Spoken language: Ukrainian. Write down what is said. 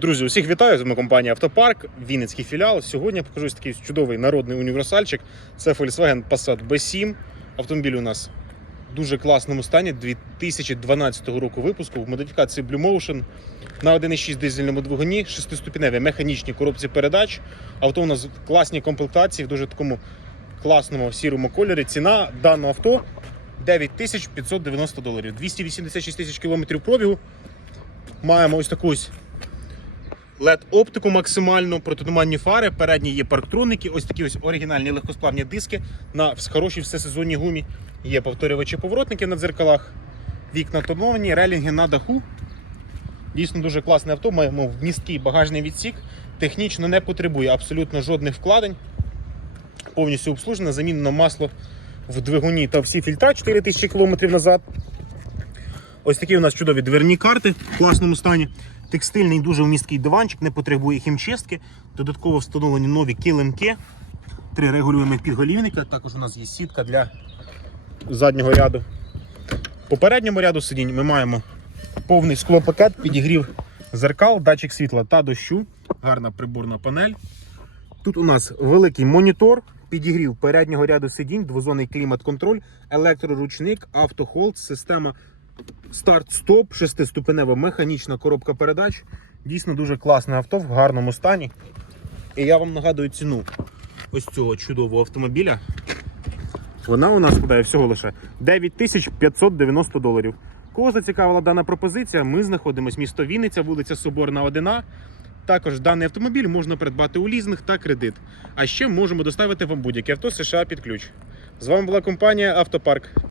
Друзі, усіх вітаю! З вами компанія Автопарк, Вінницький філіал. Сьогодні я покажу такий чудовий народний універсальчик. Це Volkswagen Passat B7. Автомобіль у нас в дуже класному стані 2012 року випуску в модифікації Blue Motion на 1,6 дизельному двигуні, 6-ступіневі механічні коробці передач. Авто у нас в класній комплектації, в дуже такому класному сірому кольорі. Ціна даного авто 9590 доларів. 286 тисяч кілометрів пробігу. Маємо ось таку ось led оптику максимальну, протитуманні фари, передні є парктроники, ось такі ось оригінальні легкосплавні диски на хорошій всесезонній гумі. Є повторювачі поворотники на дзеркалах, вікна тоновані, релінги на даху. Дійсно дуже класне авто. Маємо вмісткий багажний відсік. Технічно не потребує абсолютно жодних вкладень. Повністю обслужено, замінено масло в двигуні та всі фільтра 4000 км назад. Ось такі у нас чудові дверні карти в класному стані. Текстильний дуже вмісткий диванчик, не потребує хімчистки. Додатково встановлені нові килимки. Три регулюємих підголівника. Також у нас є сітка для заднього ряду. По передньому ряду сидінь ми маємо повний склопакет, підігрів зеркал, датчик світла та дощу. Гарна приборна панель. Тут у нас великий монітор, підігрів переднього ряду сидінь, двозонний клімат-контроль, електроручник, автохолд, система старт-стоп, шестиступенева механічна коробка передач. Дійсно дуже класне авто в гарному стані. І я вам нагадую ціну ось цього чудового автомобіля. Вона у нас складає всього лише 9590 доларів. Кого зацікавила дана пропозиція, ми знаходимося місто Вінниця, вулиця Соборна 1А. Також даний автомобіль можна придбати у лізинг та кредит. А ще можемо доставити вам будь-яке авто США під ключ. З вами була компанія Автопарк.